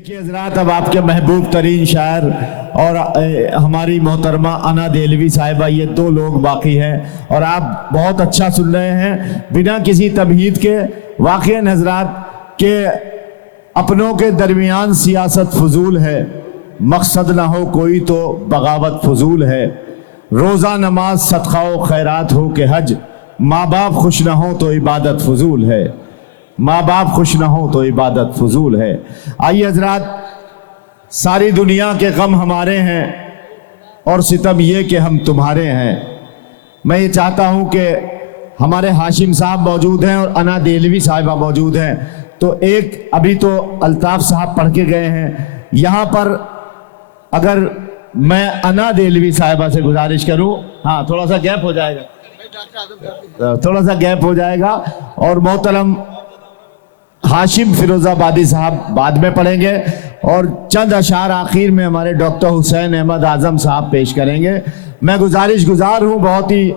देखिए हजरात, अब आपके महबूब तरीन शायर और हमारी मोहतरमा अना देलवी साहिबा, ये दो लोग बाकी हैं और आप बहुत अच्छा सुन रहे हैं बिना किसी तमहीद के। वाक़ईन हजरात के अपनों के दरमियान सियासत फजूल है, मकसद ना हो कोई तो बगावत फजूल है। रोज़ा नमाज सदका व खैरात हो के हज, माँ बाप खुश ना हो तो इबादत फजूल है। माँ बाप खुश ना हो तो इबादत फजूल है। आइए हजरात, सारी दुनिया के गम हमारे हैं और सितम ये कि हम तुम्हारे हैं। मैं ये चाहता हूँ कि हमारे हाशिम साहब मौजूद हैं और अना देलवी साहिबा मौजूद हैं, तो एक अभी तो अल्ताफ़ साहब पढ़ के गए हैं। यहाँ पर अगर मैं अना देलवी साहिबा से गुजारिश करूँ, हाँ थोड़ा सा गैप हो जाएगा, थोड़ा सा गैप हो जाएगा, और मोहतरम हाशिम फिरोजाबादी साहब बाद में पढ़ेंगे और चंद अशार आखिर में हमारे डॉक्टर हुसैन अहमद आजम साहब पेश करेंगे। मैं गुजार हूँ बहुत ही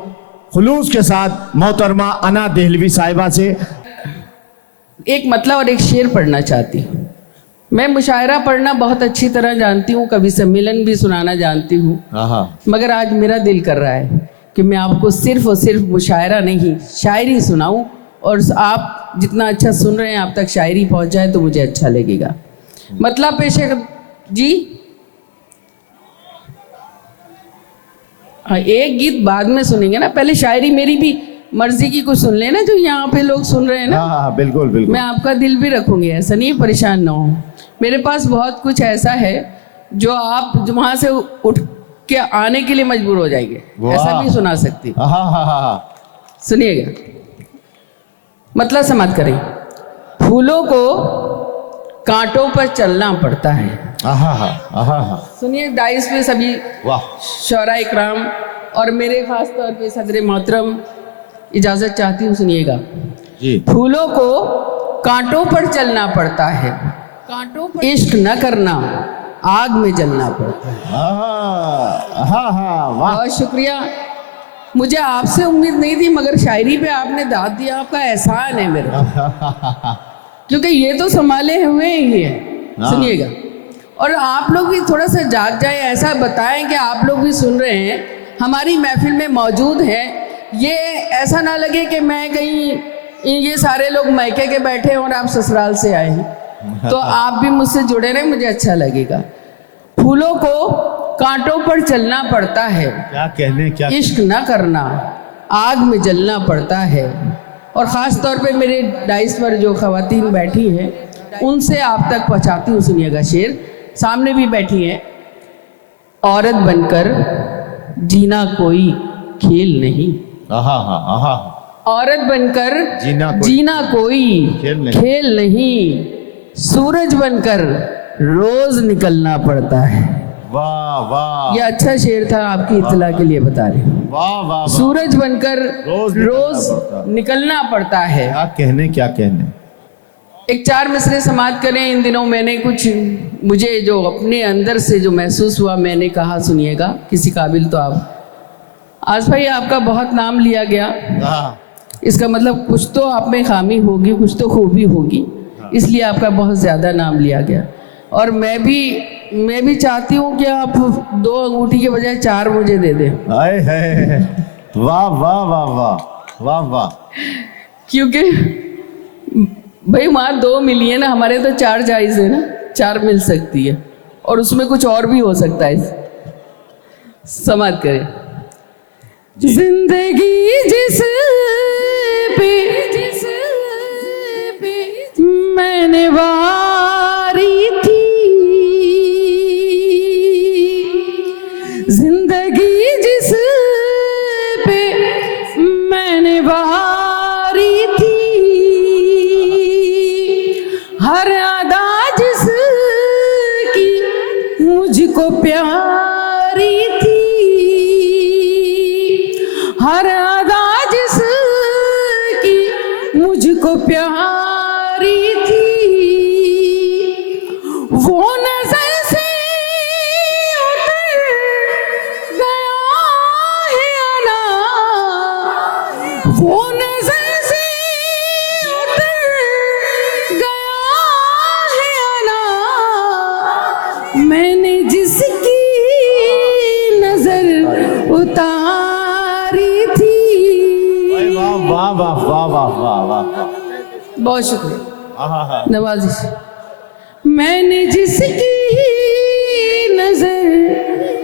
खुलूस के साथ मोहतरमा अना देलवी साहिबा से। एक मतलब और एक शेर पढ़ना चाहती हूँ। मैं मुशायरा पढ़ना बहुत अच्छी तरह जानती हूँ, कवि सम्मेलन भी सुनाना जानती हूँ, मगर आज मेरा दिल कर रहा है कि मैं आपको सिर्फ और सिर्फ मुशायरा नहीं शायरी सुनाऊँ, और आप जितना अच्छा सुन रहे हैं आप तक शायरी पहुंच जाए तो मुझे अच्छा लगेगा। मतलब पेश जी, हाँ एक गीत बाद में सुनेंगे ना, पहले शायरी मेरी भी मर्जी की कुछ सुन लेना जो यहाँ पे लोग सुन रहे हैं ना। हाँ बिल्कुल बिल्कुल, मैं आपका दिल भी रखूंगी, ऐसा नहीं परेशान ना हो। मेरे पास बहुत कुछ ऐसा है जो आप वहाँ से उठ के आने के लिए मजबूर हो जाएंगे, ऐसा भी सुना सकती। सुनिएगा, मतलब समाप्त करें। फूलों को कांटों पर चलना पड़ता है। सुनिए, डाइस पे सभी शौरा इकराम और मेरे खास तौर पे सदर मोहतरम इजाजत चाहती हूँ, सुनिएगा जी। फूलों को कांटों पर चलना पड़ता है, कांटों पर इश्क न करना आग में जलना पड़ता है। बहुत शुक्रिया। मुझे आपसे उम्मीद नहीं थी, मगर शायरी पे आपने दाद दिया, आपका एहसान है मेरे क्योंकि ये तो संभाले हुए ही है। सुनिएगा, और आप लोग भी थोड़ा सा जाग जाए, ऐसा बताएं कि आप लोग भी सुन रहे हैं, हमारी महफिल में मौजूद हैं। ये ऐसा ना लगे कि मैं कहीं ये सारे लोग मैके के बैठे हैं और आप ससुराल से आए हैं, तो आप भी मुझसे जुड़े रहें, मुझे अच्छा लगेगा। फूलों को कांटों पर चलना पड़ता है, क्या कहने, क्या इश्क ना करना आग में जलना पड़ता है। और ख़ास तौर पे मेरे डाइस पर जो ख़वातीन बैठी हैं उनसे आप तक पहुंचाती हूँ। सुनिएगा शेर, सामने भी बैठी हैं। औरत बनकर जीना कोई खेल नहीं, औरत बनकर जीना कोई खेल नहीं, सूरज बनकर रोज निकलना पड़ता है। वाह वाह, ये अच्छा शेर था, आपकी इत्तला के लिए बता रहे हैं। वाह वाह, सूरज बनकर रोज निकलना पड़ता है। क्या कहने, क्या कहने। एक चार मिसरे समाप्त करें। इन दिनों मैंने कुछ, मुझे जो अपने अंदर से जो महसूस हुआ मैंने कहा, सुनिएगा। किसी काबिल तो आप आज भाई आपका बहुत नाम लिया गया, इसका मतलब कुछ तो आप में खामी होगी, कुछ तो खूबी होगी, इसलिए आपका बहुत ज़्यादा नाम लिया गया। और मैं भी चाहती हूँ कि आप 2 अंगूठी के बजाय 4 मुझे दे दें। वाह वाह वाह वाह वाह वाह, क्योंकि भाई वहाँ 2 मिली है ना, हमारे तो 4 जायज़ है ना, 4 मिल सकती है, और उसमें कुछ और भी हो सकता है। समाप्त करें। जिंदगी जिस पे मैंने वारी थी, जिंदगी जिस पे मैंने वारी थी, हर अदा जिसकी मुझको प्यारी थी, हर अदा जिसकी मुझको प्यारी थी, वो नजर से उतर गया है अना, वो नजर से उतर गया है अना, वाह वाह वाह वाह वाह। बहुत शुक्रिया हाँ। नवाजिश। मैंने जिसकी नजर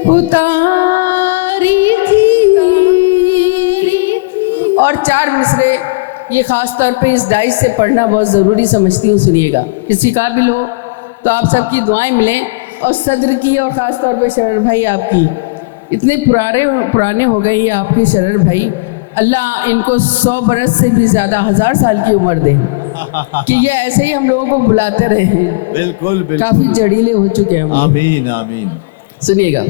उतारी थी, और 4 मिसरे ये खास तौर पे इस डाइस से पढ़ना बहुत ज़रूरी समझती हूँ। सुनिएगा, किसी काबिल हो तो आप सबकी दुआएं मिलें, और सदर की और ख़ास तौर पे शरर भाई आपकी, इतने पुराने हो गए ये आपके शरर भाई, अल्लाह इनको 100 बरस से भी ज़्यादा 1000 साल की उम्र दे कि ये ऐसे ही हम लोगों को बुलाते रहे हैं। बिल्कुल बिल्कुल, काफ़ी जड़ीले हो चुके हैं हम। आमीन आमीन। सुनिएगा,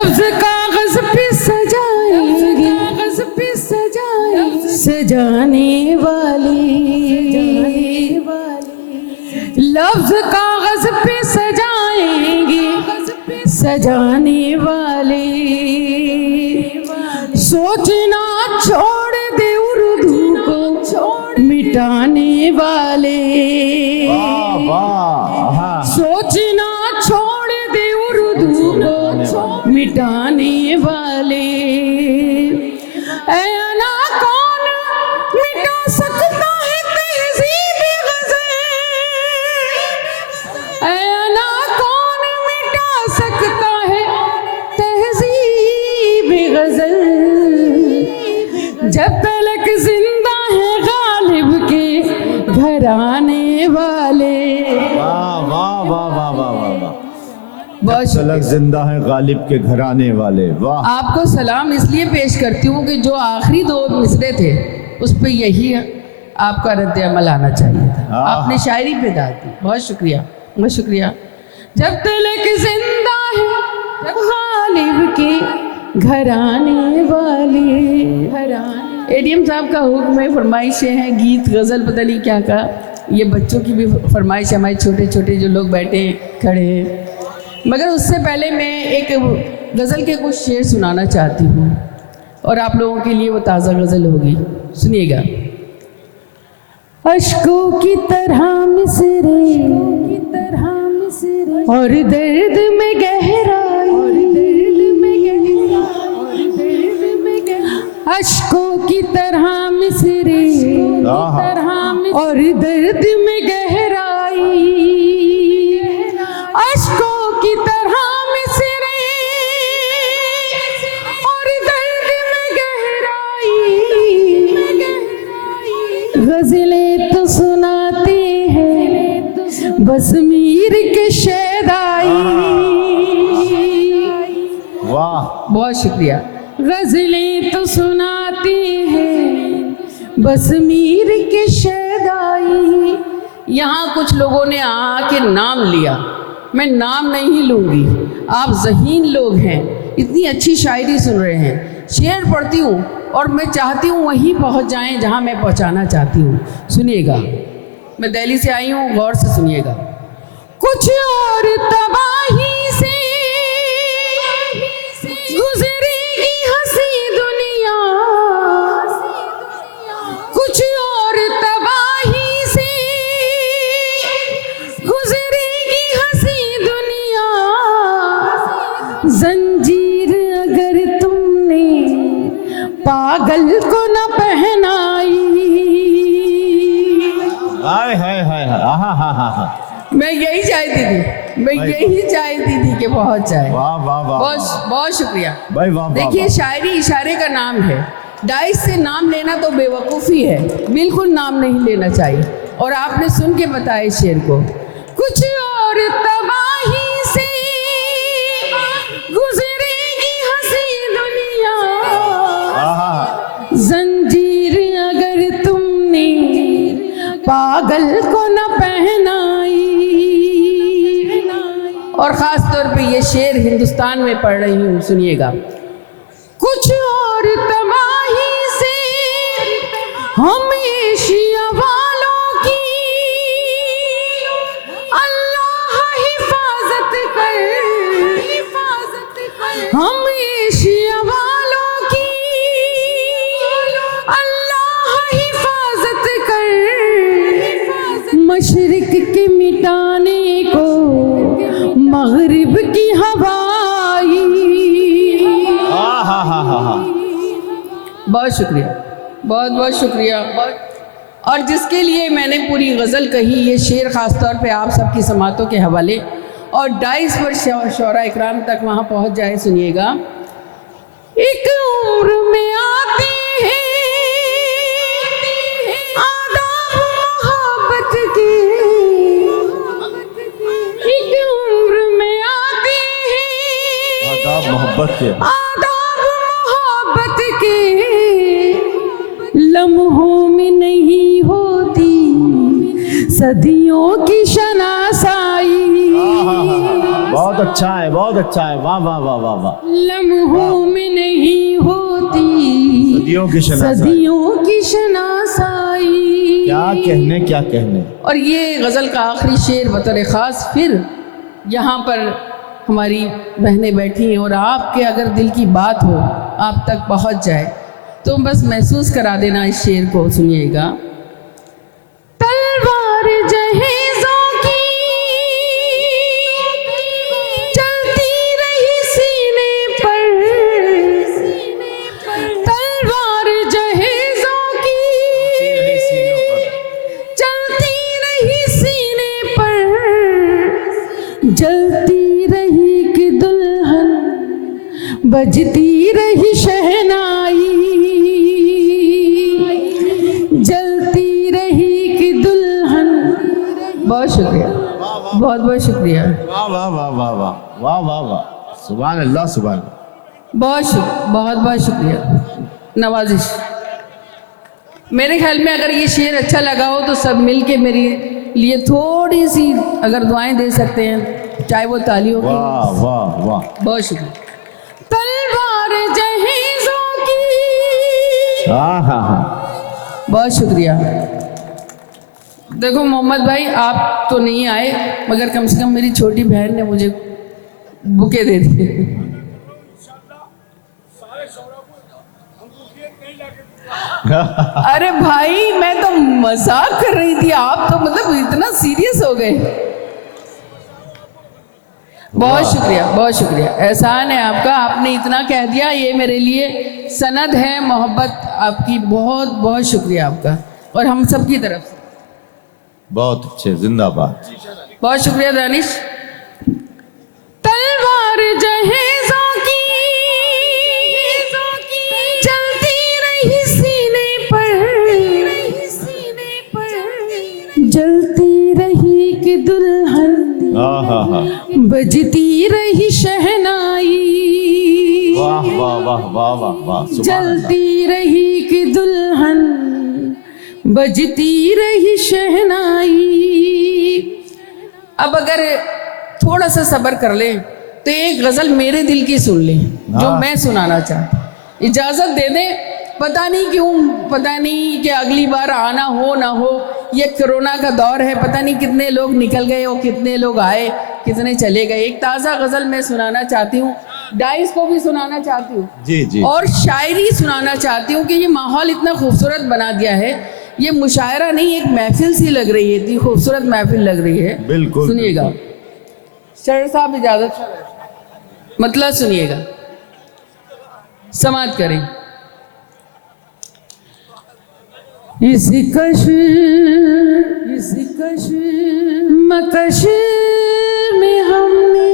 कागज पे सजाएंगे, कागज पे सजाएंगे सजाने वाली, लफ्ज कागज पे सजाएंगे सजाने वाले, सोचना छोड़ दे उर्दू को मिटाने वाले, वाह वाह। सोचना छोड़ दे उर्दू को मिटाने वाले, ऐ अना कौन मिटा सकता है तहज़ीब ग़ज़ल, ऐ अना कौन मिटा सकता है तहज़ीब ग़ज़ल, जब तलक जिंदा है गालिब के घराने वाले। वाह वाह वाह वाह वाह वाह। बहुत तलक जिंदा है गालिब के घराने वाले। वाह। आपको सलाम इसलिए पेश करती हूँ कि जो आखिरी 2 मिसरे थे उस पर यही आपका रद्द अमल आना चाहिए था, आपने शायरी पे दाद दी। बहुत शुक्रिया, बहुत शुक्रिया। जब तलक जिंदा है गालिब के घराने वाले, एडीएम साहब का हुक्म है, फरमाइशें हैं, गीत गज़ल पता नहीं क्या का, ये बच्चों की भी फरमाइश है, हमारे छोटे छोटे जो लोग बैठे खड़े हैं। मगर उससे पहले मैं एक गज़ल के कुछ शेर सुनाना चाहती हूँ, और आप लोगों के लिए वो ताज़ा गज़ल होगी। सुनिएगा, अश्कों की तरह मिसरे और दर्द में गहराई, अश्कों की तरह मिसरे और दर्द में गहराई, अश्कों की तरह मिसरे और दर्द में गहराई, गज़लें तो सुनाते हैं बस मीर के शैदाई। वाह, बहुत शुक्रिया। गज़लें तो सुनाते हैं बस मीर के शैदाई। यहाँ कुछ लोगों ने आके नाम लिया, मैं नाम नहीं लूँगी, आप ज़हीन लोग हैं, इतनी अच्छी शायरी सुन रहे हैं, शेर पढ़ती हूँ और मैं चाहती हूँ वहीं पहुँच जाएं जहाँ मैं पहुँचाना चाहती हूँ। सुनिएगा, मैं दिल्ली से आई हूँ, गौर से सुनिएगा। कुछ और तबाही से गुजरेगी हंसी दुनिया, कुछ और तबाही से गुजरेगी हंसी दुनिया, जंजीर अगर तुमने पागल को न पहनाई। हाय हाय हाय, मैं यही चाहती थी, मैं यही चाहती थी कि पहुंच जाए। वाह वाह वाह, बहुत बहुत शुक्रिया भाई, वाह। देखिए, शायरी इशारे का नाम है, डाइस से नाम लेना तो बेवकूफ़ी है, बिल्कुल नाम नहीं लेना चाहिए। और आपने सुन के बताया शेर को, कुछ और तबाही से गुजरेगी हंसी दुनिया, जंजीर अगर तुमने पागल को न पहनाई। और ख़ास तौर पे ये शेर हिंदुस्तान में पढ़ रही हूँ, सुनिएगा। कुछ और तबाही से हम एशिया वालों की अल्लाह हिफाजत कर, हम एशिया वालों की अल्लाह हिफाजत कर, मशरिक के मिटाने को मगरिब की हवाई। बहुत शुक्रिया, बहुत बहुत शुक्रिया। और जिसके लिए मैंने पूरी गज़ल कही, ये शेर ख़ास तौर पे आप सबकी समातों के हवाले और डाइस पर शौरा इकराम तक वहाँ पहुँच जाए, सुनिएगा। एक उम्र में आती है आदाब मोहब्बत की, एक उम्र में आती है आदाब मोहब्बत के, आदाब मोहब्बत के, लम्हों में नहीं होती सदियों की शनासाई। बहुत अच्छा है, बहुत अच्छा है, वाह वाह वाह वाह वाह। लम्हों में नहीं होती सदियों की शनासाई, सदियों की शनासाई। क्या कहने, क्या कहने। और ये गज़ल का आखिरी शेर बतौर ख़ास फिर यहाँ पर हमारी बहनें बैठी हैं और आपके अगर दिल की बात हो, आप तक पहुँच जाए तो बस महसूस करा देना इस शेर को, सुनिएगा। तलवार जहेज़ों की चलती रही सीने पर, तलवार जहेज़ों की चलती रही सीने पर, जलती रही कि दुल्हन बजती रही शहनाई, जलती रही कि दुल्हन। बहुत शुक्रिया, बहुत बहुत शुक्रिया। वाह वाह वाह वाह वाह वाह वाह वाह, सुभान अल्लाह, सुभान अल्लाह। बहुत बहुत शुक्रिया, नवाजिश। मेरे ख्याल में अगर ये शेर अच्छा लगा हो तो सब मिल के मेरे लिए थोड़ी सी अगर दुआएं दे सकते हैं, चाहे वो तालियों की। वाह वाह वाह, बहुत शुक्रिया। तलवार जहेज़ों की, हाँ हाँ हाँ, बहुत शुक्रिया। देखो मोहम्मद भाई, आप तो नहीं आए मगर कम से कम मेरी छोटी बहन ने मुझे बुके दे दिए। अरे भाई, मैं तो मजाक कर रही थी, आप तो मतलब इतना सीरियस हो गए। बहुत शुक्रिया, बहुत शुक्रिया, एहसान है आपका, आपने इतना कह दिया, ये मेरे लिए सनद है मोहब्बत आपकी। बहुत बहुत शुक्रिया आपका और हम सब की तरफ से। बहुत अच्छे, जिंदाबाद। बहुत शुक्रिया दानिश। तलवार जहेज़ों की चलती रही सीने पर, जलती रही कि दुल्हन हाँ हाँ हाँ, बजती रही शहनाई, वाह वाह वाह वाह वाह वाह, सुभान अल्लाह। जलती रही कि दुल्हन बजती रही शहनाई। अब अगर थोड़ा सा सब्र कर ले तो एक गजल मेरे दिल की सुन ले जो मैं सुनाना चाहती। इजाजत दे दे, पता नहीं क्यों, पता नहीं कि अगली बार आना हो ना हो, ये कोरोना का दौर है, पता नहीं कितने लोग निकल गए और कितने लोग आए, कितने चले गए। एक ताज़ा गजल मैं सुनाना चाहती हूँ, डाइस को भी सुनाना चाहती हूँ जी जी, और शायरी सुनाना चाहती हूँ कि ये माहौल इतना खूबसूरत बना दिया है। ये मुशायरा नहीं, एक महफिल सी लग रही है, इतनी खूबसूरत महफिल लग रही है। बिल्कुल, सुनिएगा शर साहब, इजाजत, मतलब सुनिएगा, समाप्त करें। इस कश मकश में हमने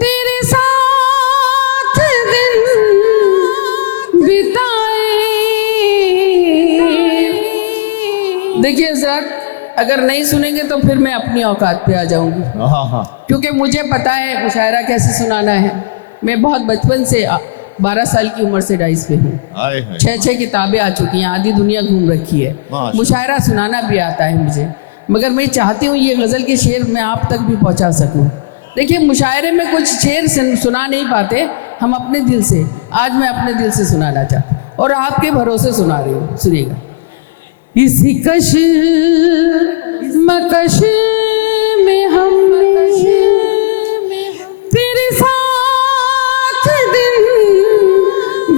तेरे साथ दिन बिताए। देखिए हज़रात, अगर नहीं सुनेंगे तो फिर मैं अपनी औकात पे आ जाऊंगी, हाँ हाँ, क्योंकि मुझे पता है मुशायरा कैसे सुनाना है। मैं बहुत बचपन से 12 साल की उम्र से डाइस पे हूँ, 6 किताबें आ चुकी हैं, आधी दुनिया घूम रखी है, मुशायरा सुनाना भी आता है मुझे। मगर मैं चाहती हूँ ये गज़ल के शेर मैं आप तक भी पहुँचा सकूँ। देखिए मुशायरे में कुछ शेर सुना नहीं पाते हम अपने दिल से, आज मैं अपने दिल से सुनाना चाहती हूँ और आपके भरोसे सुना रही हूँ। सुनिएगा। इसी कश मकश में हमने तेरे साथ दिन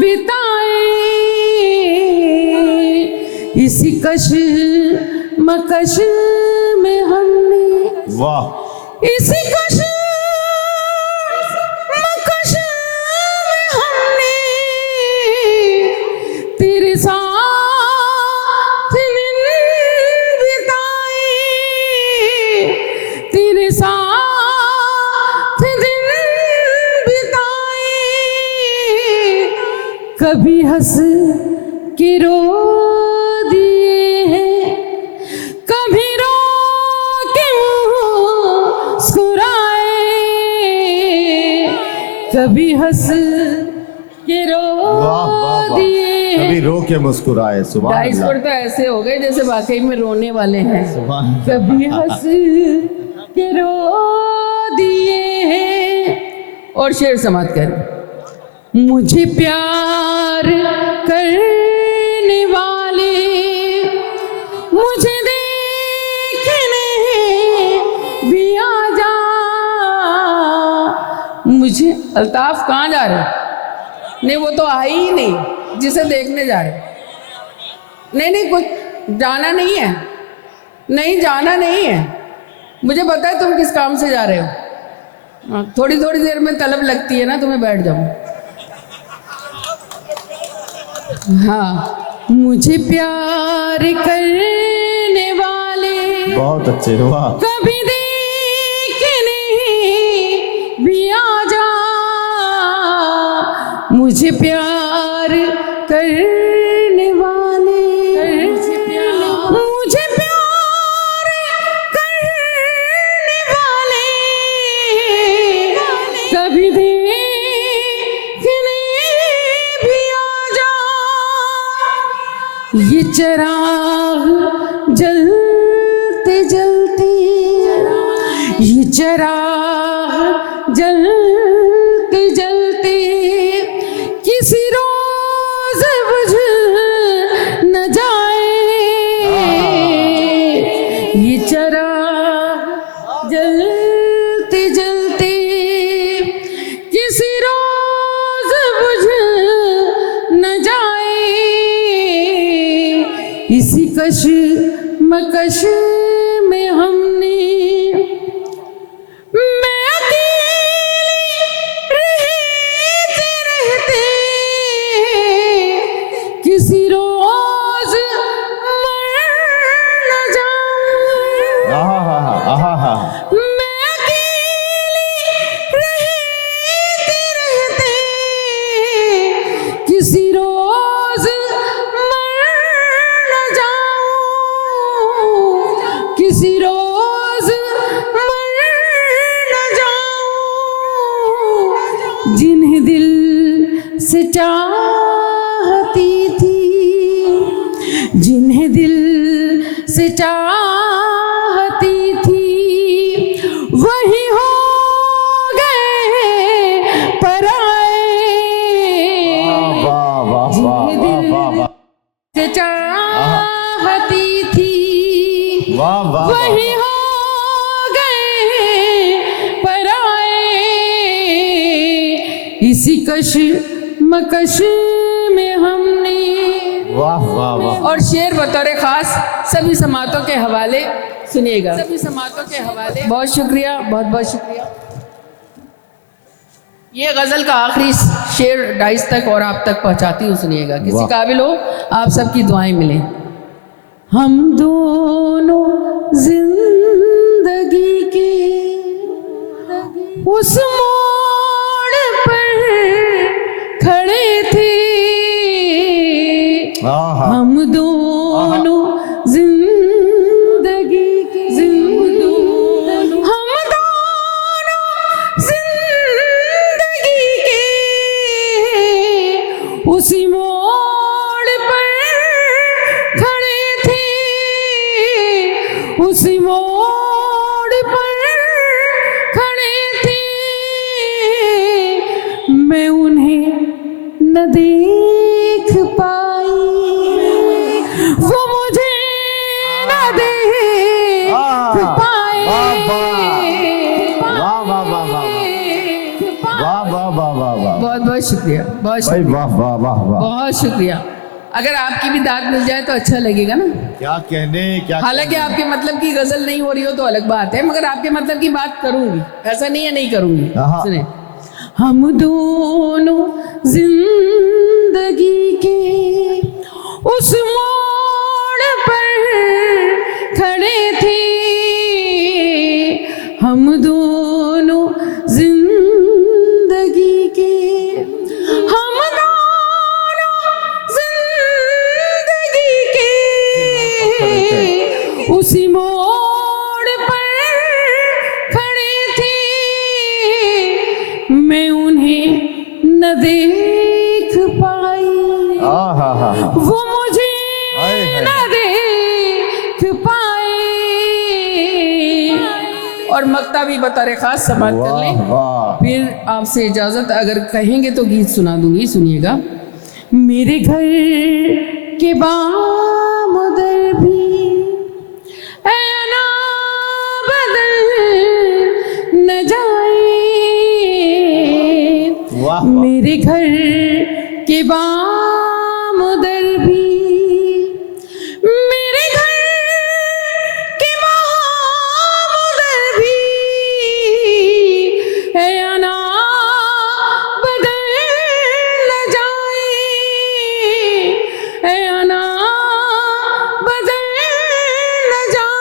बिताए, इसी कश मकश में हमने, वाह, इसी कश मकश में हमने तेरे साथ दिन बिताए, तेरे साथ दिन बिताए, कभी हंस के रो दिए हैं, कभी रो के मुस्कुराए, कभी हंस के रो दिए हैं। कभी रो के मुस्कुराए। सुभान डाइस अल्लाह। पर तो ऐसे हो गए जैसे वाकई में रोने वाले हैं। सुभान अल्लाह। कभी हंस के रो दिए हैं। और शेर समाप्त कर। मुझे प्यार करने वाले, मुझे देखने भी आ जा। मुझे अल्ताफ कहाँ जा रहे? नहीं वो तो आई ही नहीं जिसे देखने जा रहे। नहीं कुछ जाना नहीं है, नहीं जाना नहीं है। मुझे पता है तुम किस काम से जा रहे हो। थोड़ी थोड़ी देर में तलब लगती है ना, तुम्हें बैठ जाओ। हाँ, मुझे प्यार करने वाले बहुत अच्छे। वाह। कभी देखने भी आ जा। मुझे प्यार करने वाले, मुझे प्यार करने वाले, कभी देखने भी आ जा। ये चिराग जलते जलते, ये चिराग जलते जलते किसी रोज बुझ न जाए। ये चिराग जलते जलते किसी रोज बुझ न जाए। इसी कशमकश में हमने, मैं अकेली रहते रहते किसी रोज मर न जाऊं। आहा। मैं अकेली रहते रहते किसी रोज मर न जाऊं, किसी रोज मर न जाऊं। जिन्हें दिल से चाहती थी, जिन्हें दिल से चाहती थी, वही हो गए पराए। वाह वाह जिन्हें दिल वाह से चाहती थी, वाह वाह। वही हो गए पराए। इसी कशमकश में हमने। वाह वाह वाह। और शेर बतौर खास सभी समातों के हवाले सुनिएगा, सभी समातों के हवाले। बहुत शुक्रिया, बहुत बहुत शुक्रिया। ये गजल का आखिरी शेर डाइस तक और आप तक पहुंचाती हूँ, सुनिएगा। किसी काबिल हो आप सबकी दुआएं मिलें। हम दोनों जिंदगी के उस मोड़ पर खड़े थे। हम दोनों जिंदगी के, हम दोनों जिंदगी के उसी मोड़ पर खड़े थे, उसी मोड़ पर खड़े थे। मैं उन्हें न देख पाई, वो मुझे न देख पाए। बहुत बहुत शुक्रिया, बहुत शुक्रिया, वाह वाह वाह वाह। बहुत शुक्रिया। अगर आपकी भी दाद मिल जाए तो अच्छा लगेगा ना। क्या कहने, क्या हालांकि आपके मतलब की गजल नहीं हो रही हो तो अलग बात है, मगर आपके मतलब की बात करूंगी, ऐसा नहीं है नहीं करूंगी। सुने, हम दोनों जिंदगी के उस मोड़ पर खड़े थे हम दोनों जिंदगी के, हम दोनों जिंदगी के, उसी मोड़ पर खड़े थे, मैं उन्हें न देख पाई, वो मुझे न देख पाए। और मक्ता भी बता खास समाप्त कर ले, फिर आपसे इजाजत, अगर कहेंगे तो गीत सुना दूंगी, सुनिएगा। मेरे घर के बाम उधर भी ऐना बदल न जाए, मेरे घर के बाम उधर भी, मेरे घर के बाम उधर भी ऐना बदल न जाए, ऐना बदल न जाए।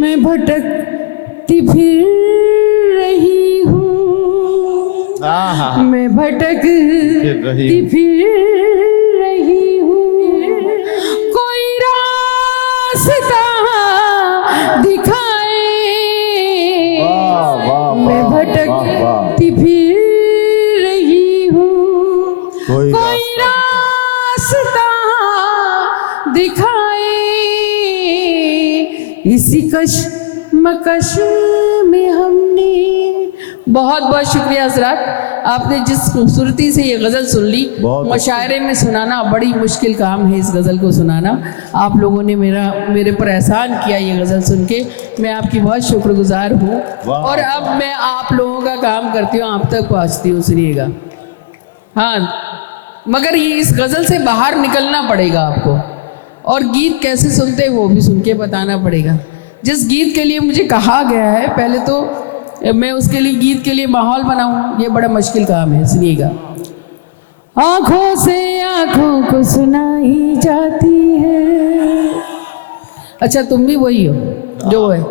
मैं भटकती फिर रही हूँ, मैं भटकती फिर रही हूँ, कोई रास्ता दिखाए, मैं भटकती फिर रही हूँ, कोई रास्ता दिखाए। इसी कशमकश में हमने, बहुत बहुत शुक्रिया हजरात, आपने जिस खूबसूरती से ये गज़ल सुन ली। मुशायरे में सुनाना बड़ी मुश्किल काम है, इस गज़ल को सुनाना। आप लोगों ने मेरे पर एहसान किया ये गज़ल सुन के, मैं आपकी बहुत शुक्रगुजार हूँ। और अब मैं आप लोगों का काम करती हूँ, आप तक पहुँचती हूँ, सुनिएगा। हाँ, मगर ये इस गज़ल से बाहर निकलना पड़ेगा आपको, और गीत कैसे सुनते हैं वो भी सुन के बताना पड़ेगा। जिस गीत के लिए मुझे कहा गया है, पहले तो मैं उसके लिए गीत के लिए माहौल बनाऊं, ये बड़ा मुश्किल काम है, सुनिएगा। आंखों से आंखों को सुनाई जाती है। अच्छा, तुम भी वही हो जो है,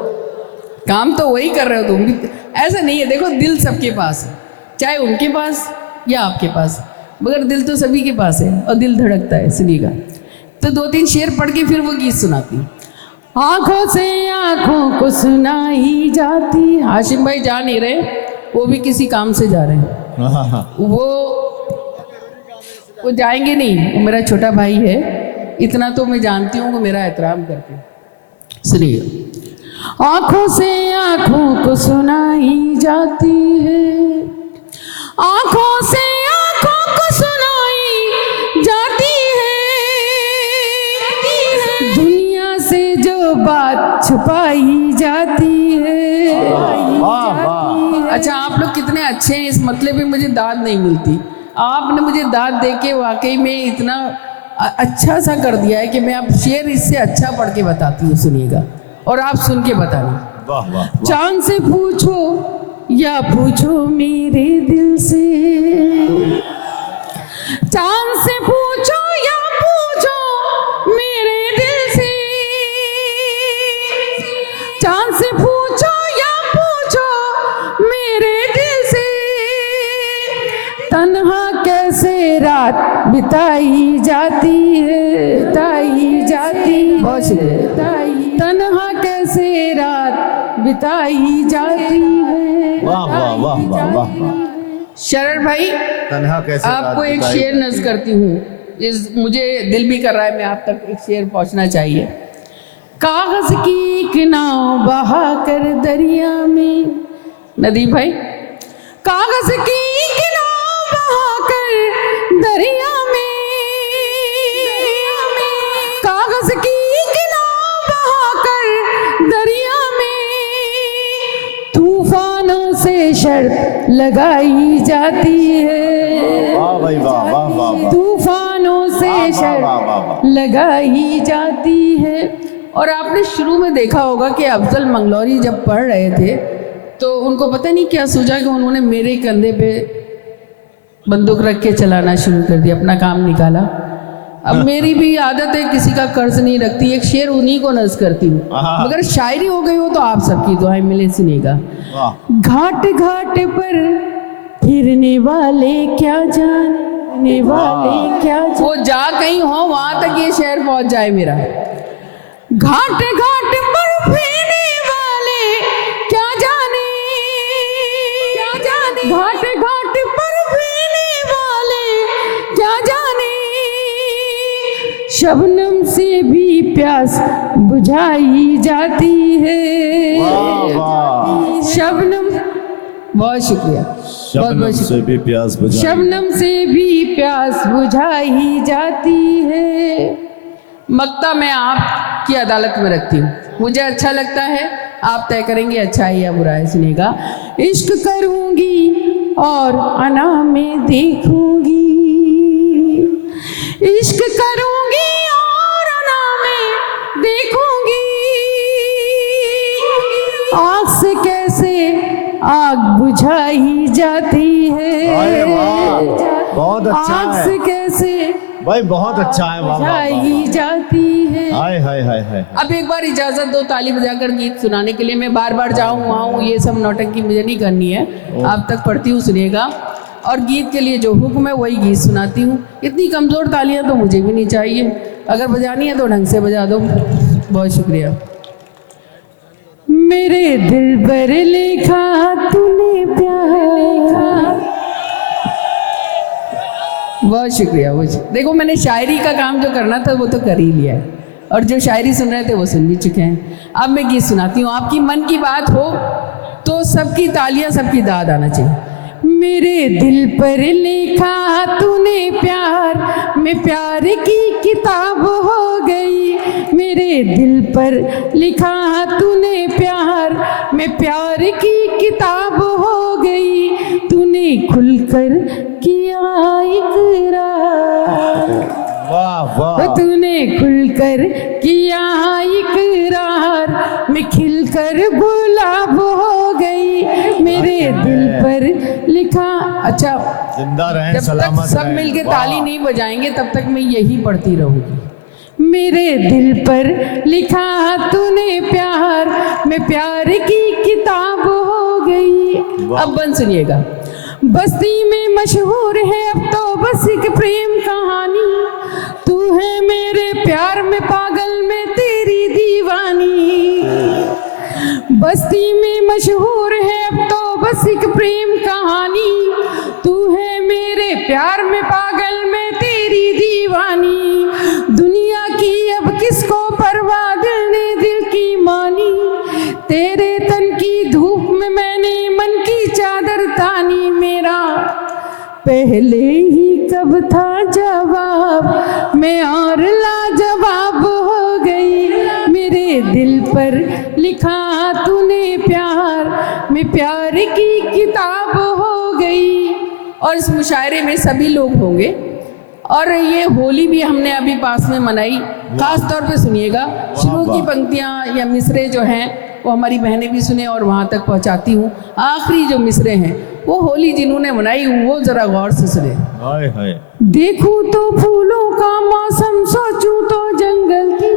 काम तो वही कर रहे हो तुम भी। ऐसा नहीं है, देखो दिल सबके पास है, चाहे उनके पास या आपके पास, मगर दिल तो सभी के पास है और दिल धड़कता है। सुनिएगा, तो 2-3 शेर पढ़ के फिर वो गीत सुनाती हूँ। आंखों से आंखों को सुनाई जाती, हाशिम भाई जा नहीं रहे, वो भी किसी काम से जा रहे हैं। वो जाएंगे नहीं, वो मेरा छोटा भाई है, इतना तो मैं जानती हूँ, वो मेरा एहतराम करते हैं। सुनिए, आंखों से आंखों को सुनाई जाती है, आंखों से आंखों को सुनाई जाती है, दुनिया से जो बात छुपाई जाती है। अच्छा, आप लोग कितने अच्छे हैं, इस मतलब में मुझे दाद नहीं मिलती। आपने मुझे दाद दे के वाकई में इतना अच्छा सा कर दिया है कि मैं अब शेर इससे अच्छा पढ़ के बताती हूँ, सुनिएगा, और आप सुन के बताना। वाह वाह। चांद से पूछो या पूछो मेरे दिल से, चांद से पूछो या पूछो मेरे दिल से, चांद से पूछो या पूछो मेरे दिल से, तन्हा कैसे रात बिताई जाती है, बिताई जाती है, तन्हा कैसे रात बिताई जाती है। वाह वाह वाह वाह वाह। शरण भाई, तन्हा कैसे आपको एक शेर नज़्म करती हूँ, इस मुझे दिल भी कर रहा है, मैं आप तक एक शेर पहुँचना चाहिए। कागज की एक नाव बहा कर दरिया में, नदीम भाई, कागज की एक नाव बहा कर दरिया में, कागज की एक नाव बहा कर दरिया में, तूफानों से शर्त लगाई जाती है। वाह भाई वाह वाह वाह। तूफानों से शर्त लगाई जाती है। और आपने शुरू में देखा होगा कि अफजल मंगलौरी जब पढ़ रहे थे तो उनको पता नहीं क्या सोचा कि उन्होंने मेरे कंधे पे बंदूक रख के चलाना शुरू कर दिया, अपना काम निकाला। अब मेरी भी आदत है किसी का कर्ज नहीं रखती, एक शेर उन्हीं को नज़ करती हूँ, मगर शायरी हो गई हो तो आप सबकी दुआएं मिले सुनिएगा। घाट घाट पर फिरने वाले क्या जानने वाले क्या जाने, वो जा कहीं हो वहां तक ये शेर पहुंच जाए मेरा। घाट घाट पर फिरने वाले क्या जाने, घाट घाट पर फिरने वाले क्या जाने, शबनम से भी प्यास बुझाई जाती है। शबनम, बहुत शुक्रिया, शबनम से भी प्यास बुझाई, शबनम से भी प्यास बुझाई जाती है। मक्ता मैं आपकी अदालत में रखती हूँ, मुझे अच्छा लगता है, आप तय करेंगे अच्छा है या बुरा है। सुनिएगा। इश्क करूँगी और अना में देखूँगी, इश्क करूँगी और अना में देखूँगी, आग से कैसे आग बुझाई जाती है। बहुत अच्छा आग है से कैसे भाई, बहुत अच्छा है, बुझाई जाती है। हाय हाय हाय हाय। अब एक बार इजाजत दो ताली बजाकर गीत सुनाने के लिए। मैं बार बार जाऊँ आऊँ ये सब नौटंकी मुझे नहीं करनी है, आप तक पढ़ती हूँ सुनिएगा, और गीत के लिए जो हुक्म है वही गीत सुनाती हूँ। इतनी कमज़ोर तालियाँ तो मुझे भी नहीं चाहिए, अगर बजानी है तो ढंग से बजा दो। बहुत शुक्रिया। मेरे दिल पर लिखा तूने प्यार, बहुत शुक्रिया। देखो मैंने शायरी का काम जो करना था वो तो कर ही लिया है, और जो शायरी सुन रहे थे वो सुन भी चुके हैं। अब मैं गीत सुनाती हूँ। आपकी मन की बात हो तो सबकी तालियां, सबकी दाद आना चाहिए। मेरे दिल पर लिखा तूने प्यार, मैं प्यार की किताब हो गई। मेरे दिल पर लिखा तूने प्यार, मैं प्यार की किताब हो गई। तूने खुलकर किया इकरार, वाह वाह, तूने खुलकर किया इकरार, मैं खिलकर गुलाब हो गई। मेरे दिल पर लिखा। अच्छा, जिंदा रहें, जब सलामत तक सब रहें। मिलके वाह। ताली नहीं बजाएंगे तब तक मैं यही पढ़ती रहूंगी। मेरे दिल पर लिखा तूने प्यार, मैं प्यार की किताब हो गई। अब बन सुनिएगा। बस्ती में मशहूर है अब तो बस एक प्रेम कहानी, तू है मेरे प्यार में पागल, मैं तेरी दीवानी। बस्ती में मशहूर है अब तो बस एक प्रेम कहानी, तू है मेरे प्यार में पागल, मैं तेरी दीवानी। दुनिया की अब किसको परवाह, दिल ने दिल की मानी। तेरे तन की धूप में मैंने मन की चादर तानी। मेरा पहले ही कब था जवाब, मैं और लाजवाब हो गई। मेरे दिल पर लिखा तूने प्यार, मैं प्यार की किताब हो गई। और इस मुशायरे में सभी लोग होंगे, और ये होली भी हमने अभी पास में मनाई। खास तौर पे सुनिएगा, शुरू की पंक्तियाँ या मिसरे जो हैं वो हमारी बहनें भी सुने और वहाँ तक पहुँचाती हूँ। आखिरी जो मिसरे हैं वो होली जिन्होंने मनाई वो जरा गौर से सुने। हाय हाय। देखूं तो फूलों का मौसम, सोचूं तो जंगल थी।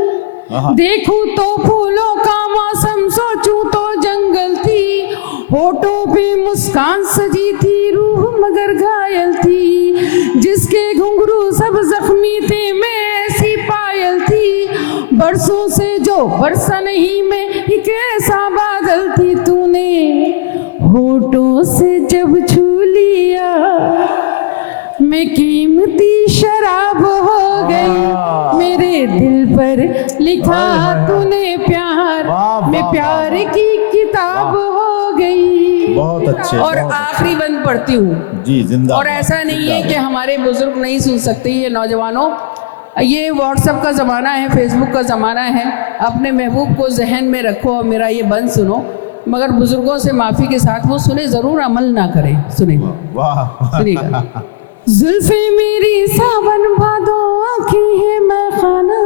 देखूं तो फूलों का मौसम, सोचूं तो जंगल थी। होठों पे मुस्कान सजी थी, रूह मगर घायल थी। जिसके घुंघरू सब जख्मी थे, मैं ऐसी पायल थी। बरसों से जो बरसा नहीं, मैं एक ऐसा बादल थी। तूने होठों से जब छू लिया, मैं कीमती शराब हो गई। मेरे दिल पर लिखा तूने प्यार, मैं प्यार की किताब हो गई। बहुत अच्छे। और आखिरी बंद पढ़ती हूँ जी, जिंदा। और ऐसा नहीं है कि हमारे बुजुर्ग नहीं सुन सकते। ये नौजवानों, ये व्हाट्सएप का ज़माना है, फेसबुक का ज़माना है, अपने महबूब को जहन में रखो और मेरा ये बंद सुनो, मगर बुजुर्गों से माफ़ी के साथ वो सुने ज़रूर, अमल ना करें। सुने, वाह। सुनिएगा। जुल्फे मेरी सावन भादो, आँखें हैं मैं खाना।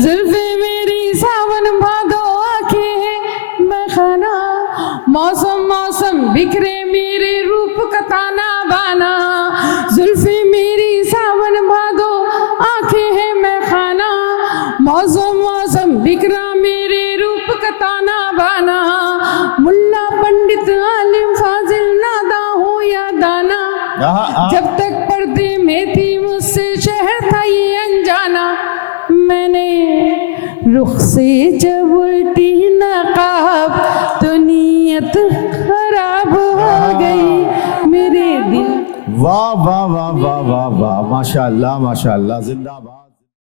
जुल्फे मेरी सावन भादो, आँखें हैं मैं खाना। मौसम मौसम बिखरे मेरे रूप का ताना बाना। जब तक पर्दे में थी मुझसे शहर था ये अनजाना, मैंने रुख से जब उल्टी नकाब तो नीयत खराब हो गई मेरे दिल। वाह वाह वाह वाह वाह वाह, माशाअल्लाह माशाअल्लाह, जिंदाबाद।